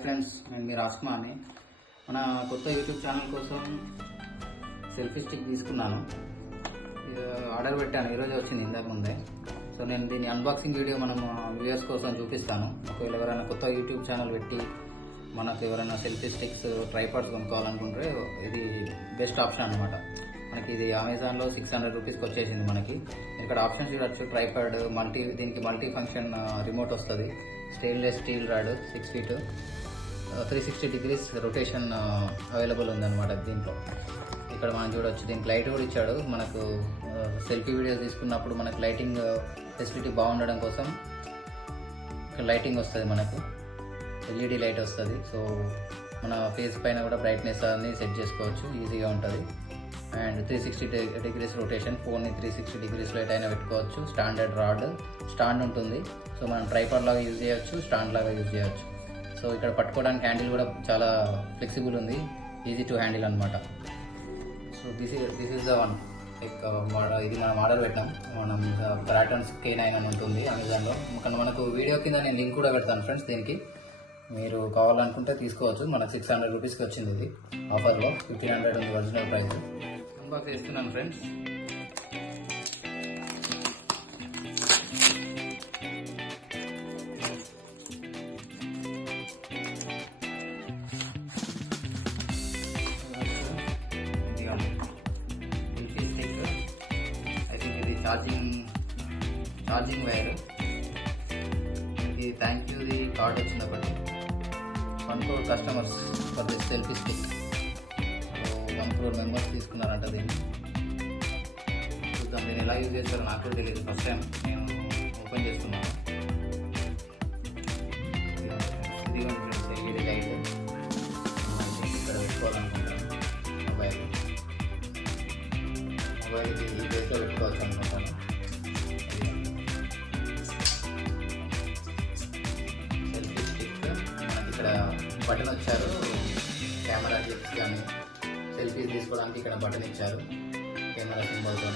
Friends, నేను మీ రాజ్కుమార్ని. మన కొత్త యూట్యూబ్ ఛానల్ కోసం సెల్ఫీ స్టిక్ తీసుకున్నాను. ఆర్డర్ పెట్టాను, ఈరోజే వచ్చింది ఇందాక ముందే. సో నేను దీని అన్బాక్సింగ్ వీడియో మనం వ్యూయర్స్ కోసం చూపిస్తాను. ఒకవేళ ఎవరైనా కొత్త యూట్యూబ్ ఛానల్ పెట్టి మనకు ఎవరైనా సెల్ఫీ స్టిక్స్ ట్రైపాడ్స్ కొనుక్కోవాలనుకుంటే ఇది బెస్ట్ ఆప్షన్ అనమాట. మనకి ఇది అమెజాన్లో 600 రూపీస్కి వచ్చేసింది. మనకి ఇక్కడ ఆప్షన్స్ చూడొచ్చు. ట్రైపాడ్ దీనికి మల్టీ ఫంక్షన్ రిమోట్ వస్తుంది. Stainless steel rod 6 feet 360 degrees rotation available ఉందన్నమాట దీంట్లో. ఇక్కడ మనం చూడవచ్చు, దీనికి లైట్ కూడా ఇచ్చాడు. మనకు సెల్ఫీ వీడియోస్ తీసుకున్నప్పుడు మనకు లైటింగ్ ఫెసిలిటీ బాగుండడం కోసం ఇక్కడ లైటింగ్ వస్తుంది, మనకు ఎల్ఈడి లైట్ వస్తుంది. సో మన ఫేస్ పైన కూడా బ్రైట్నెస్ అన్ని సెట్ చేసుకోవచ్చు, ఈజీగా ఉంటుంది. అండ్ 360 degrees రొటేషన్, ఫోన్ని 360 degrees లైట్ అయినా పెట్టుకోవచ్చు. స్టాండర్డ్ స్టాండ్ ఉంటుంది. సో మనం ట్రైపాడ్ లాగా యూజ్ చేయొచ్చు, స్టాండ్ లాగా యూజ్ చేయొచ్చు. సో ఇక్కడ పట్టుకోవడానికి హ్యాండిల్ కూడా చాలా ఫ్లెక్సిబుల్ ఉంది, ఈజీ టు హ్యాండిల్ అనమాట. So this is the one. Like ఇది మనం ఆర్డర్ పెట్టాం. మనం Paraton's K9 అని ఉంటుంది అమెజాన్లో. మనకు వీడియో కింద నేను లింక్ కూడా పెడతాను ఫ్రెండ్స్. దీనికి మీరు కావాలనుకుంటే తీసుకోవచ్చు. మనకు 600 రూపీస్కి వచ్చింది. ఇది ఆఫర్లో 1500 ఉంది ఒరిజినల్ ప్రైస్. అన్బాక్స్ చేస్తున్నాను ఫ్రెండ్స్. Charging wire. ఇది థ్యాంక్ యూ ది కార్డ్ వచ్చినప్పటి 1 crore customers for this selfie stick. 1 crore members తీసుకున్నారంట దీన్ని. చూద్దాం నేను ఎలా యూజ్ చేస్తారో నాకు కూడా తెలియదు. ఫస్ట్ టైం నేను ఓపెన్ చేస్తున్నాను. ఇది ఎల్ఈడి లైట్ ఇక్కడ పెట్టుకోవాలనుకుంటాను. మొబైల్ ఈ ప్లేస్లో పెట్టుకోవచ్చు అనుకుంటాను. సెల్ఫీ స్టిక్ మనకి ఇక్కడ బటన్ వచ్చారు. కెమెరా క్లిప్స్ కానీ సెల్ఫీస్ తీసుకోవడానికి ఇక్కడ బటన్ ఇచ్చారు కెమెరా సింబల్తో.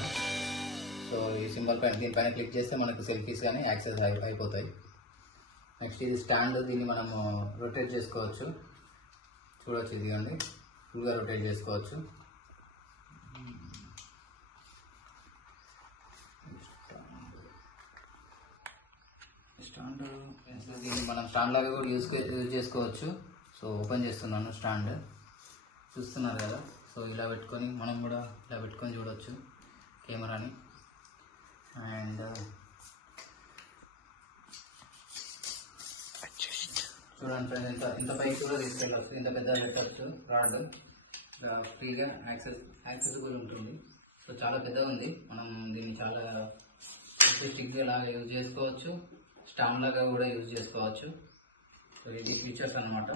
సో ఈ సింబల్ పైన దీనిపైన క్లిక్ చేస్తే మనకు సెల్ఫీస్ కానీ యాక్సెస్ అయిపోతాయి. నెక్స్ట్ ఇది స్టాండ్. దీన్ని మనము రొటేట్ చేసుకోవచ్చు. చూడవచ్చు, ఇదిగోండి ఫుల్గా రొటేట్ చేసుకోవచ్చు. స్టాండ్ దీన్ని మనం స్టాండ్ లాగా కూడా యూజ్ చేసుకోవచ్చు. సో ఓపెన్ చేస్తున్నాను స్టాండ్. చూస్తున్నారు కదా. సో ఇలా పెట్టుకొని మనం కూడా ఇలా పెట్టుకొని చూడవచ్చు కెమెరాని. అండ్ చూడండి ఫ్రెండ్స్, ఇంత పైకి కూడా తీసుకెళ్ళవచ్చు. ఇంత పెద్ద పెట్టచ్చు రాడ్. ఫ్రీగా యాక్సెసిబుల్ ఉంటుంది. సో చాలా పెద్దగా ఉంది. మనం దీన్ని చాలా స్టిక్ లాగా యూజ్ చేసుకోవచ్చు, స్టాండ్ లాగా కూడా యూజ్ చేసుకోవచ్చు. సో ఇది ఫీచర్స్ అనమాట.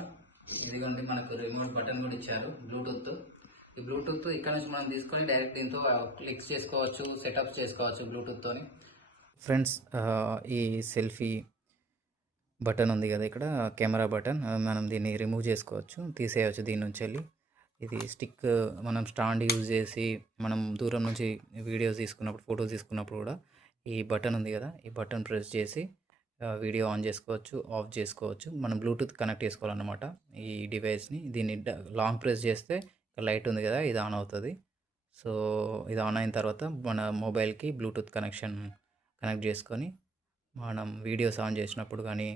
ఇదిగోండి మనకు రిమోట్ బటన్ కూడా ఇచ్చారు, బ్లూటూత్. ఈ బ్లూటూత్ ఇక్కడ నుంచి మనం తీసుకొని డైరెక్ట్ దీంతో క్లిక్స్ చేసుకోవచ్చు, సెటప్స్ చేసుకోవచ్చు బ్లూటూత్తోని. ఫ్రెండ్స్, ఈ సెల్ఫీ బటన్ ఉంది కదా ఇక్కడ, కెమెరా బటన్. మనం దీన్ని రిమూవ్ చేసుకోవచ్చు, తీసేయవచ్చు దీని నుంచి వెళ్ళి. ఇది స్టిక్ మనం స్టాండ్ యూజ్ చేసి మనం దూరం నుంచి వీడియోస్ తీసుకున్నప్పుడు, ఫొటోస్ తీసుకున్నప్పుడు కూడా ఈ బటన్ ఉంది కదా, ఈ బటన్ ప్రెస్ చేసి వీడియో ఆన్ చేసుకోవచ్చు, ఆఫ్ చేసుకోవచ్చు. మనం బ్లూటూత్ కనెక్ట్ చేసుకోవాలన్నమాట ఈ డివైస్ని. దీన్ని లాంగ్ ప్రెస్ చేస్తే లైట్ ఉంది కదా, ఇది ఆన్ అవుతుంది. సో ఇది ఆన్ అయిన తర్వాత మన మొబైల్కి బ్లూటూత్ కనెక్ట్ చేసుకొని మనం వీడియోస్ ఆన్ చేసినప్పుడు కానీ,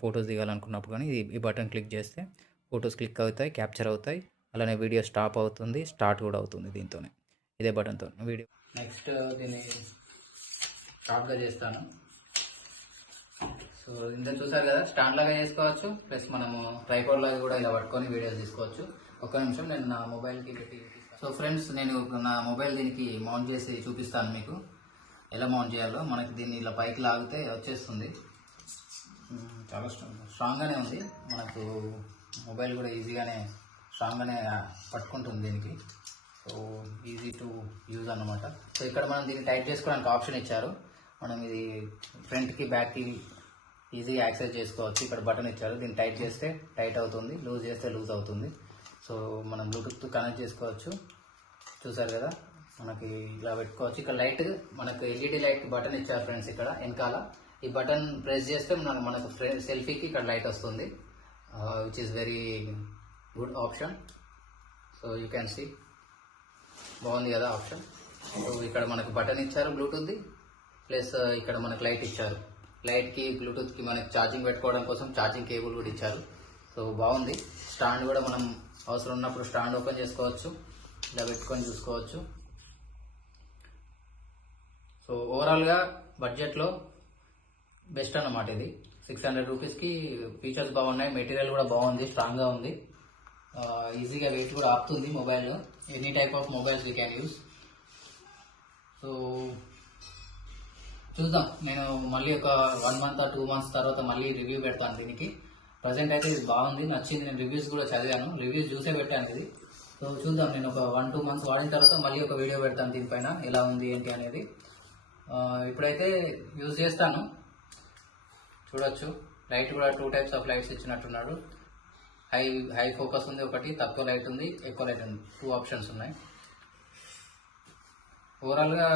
ఫొటోస్ దిగాలనుకున్నప్పుడు కానీ ఈ బటన్ క్లిక్ చేస్తే ఫొటోస్ క్లిక్ అవుతాయి, క్యాప్చర్ అవుతాయి. అలానే వీడియో స్టాప్ అవుతుంది, స్టార్ట్ కూడా అవుతుంది దీంతోనే, ఇదే బటన్తో వీడియో. నెక్స్ట్ దీన్ని షార్ట్గా చేస్తాను. సో ఇంత చూసారు కదా, స్టాండ్ లాగా చేసుకోవచ్చు, ప్లస్ మనము ట్రైపాడ్ లాగా కూడా ఇలా పట్టుకొని వీడియోస్ తీసుకోవచ్చు. ఒక్క నిమిషం నేను నా మొబైల్కి పెట్టి. సో ఫ్రెండ్స్, నేను నా మొబైల్ దీనికి మౌంట్ చేసి చూపిస్తాను మీకు ఎలా మౌంట్ చేయాలో. మనకి దీన్ని ఇలా పైకి లాగితే వచ్చేస్తుంది. చాలా స్ట్రాంగ్గానే ఉంది. మనకు మొబైల్ కూడా ఈజీగానే స్ట్రాంగ్గానే పట్టుకుంటుంది దీనికి. సో ఈజీ టు యూజ్ అన్నమాట. సో ఇక్కడ మనం దీన్ని టైట్ చేసుకోవడానికి ఆప్షన్ ఇచ్చారు. మనం ఇది ఫ్రంట్కి బ్యాక్కి ఈజీగా యాక్సెస్ చేసుకోవచ్చు. ఇక్కడ బటన్ ఇచ్చారు, దీన్ని టైట్ చేస్తే టైట్ అవుతుంది, లూజ్ చేస్తే లూజ్ అవుతుంది. సో మనం బ్లూటూత్ కనెక్ట్ చేసుకోవచ్చు. చూసారు కదా, మనకి ఇలా పెట్టుకోవచ్చు. ఇక్కడ లైట్ మనకు ఎల్ఈడి లైట్ బటన్ ఇచ్చారు ఫ్రెండ్స్ ఇక్కడ వెనకాల. ఈ బటన్ ప్రెస్ చేస్తే మనకు సెల్ఫీకి ఇక్కడ లైట్ వస్తుంది. which is very good option. So you can see బాగుంది కదా ఆప్షన్. సో ఇక్కడ మనకు బటన్ ఇచ్చారు బ్లూటూత్ది, ప్లస్ ఇక్కడ మనకు లైట్ ఇచ్చారు. లైట్కి బ్లూటూత్కి మనకి ఛార్జింగ్ పెట్టుకోవడం కోసం ఛార్జింగ్ కేబుల్ కూడా ఇచ్చారు. సో బాగుంది. స్టాండ్ కూడా మనం అవసరం ఉన్నప్పుడు స్టాండ్ ఓపెన్ చేసుకోవచ్చు, ఇలా పెట్టుకొని చూసుకోవచ్చు. సో ఓవరాల్గా బడ్జెట్లో బెస్ట్ అన్నమాట ఇది. 600 రూపీస్కి ఫీచర్స్ బాగున్నాయి, మెటీరియల్ కూడా బాగుంది, స్ట్రాంగ్గా ఉంది, ఈజీగా వెయిట్ కూడా ఆపుతుంది mobile. Any type of mobiles we can use. So చూద్దాం, నేను మళ్ళీ ఒక 1 month or 2 months తర్వాత మళ్ళీ రివ్యూ పెడతాను దీనికి. ప్రజెంట్ అయితే ఇది బాగుంది, నచ్చింది. నేను రివ్యూస్ కూడా చదివాను, రివ్యూస్ చూసే పెట్టాను ఇది. సో చూద్దాం, నేను ఒక 1-2 months వాడిన తర్వాత మళ్ళీ ఒక వీడియో పెడతాను దీనిపైన ఎలా ఉంది ఏంటి అనేది. ఇప్పుడైతే యూజ్ చేస్తాను, చూడొచ్చు. లైట్ కూడా 2 types ఆఫ్ లైట్స్ ఇచ్చినట్టున్నాడు. హై ఫోకస్ ఉంది ఒకటి, తక్కువ లైట్ ఉంది, ఎక్కువ లైట్ ఉంది, 2 ఆప్షన్స్ ఉన్నాయి. ఓవరాల్గా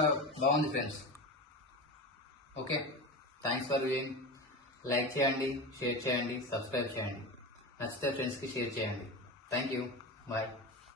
బాగుంది friends. Okay, thanks for viewing. Like చేయండి, షేర్ చేయండి, సబ్స్క్రైబ్ చేయండి. నచ్చితే ఫ్రెండ్స్కి షేర్ చేయండి. Thank you, bye.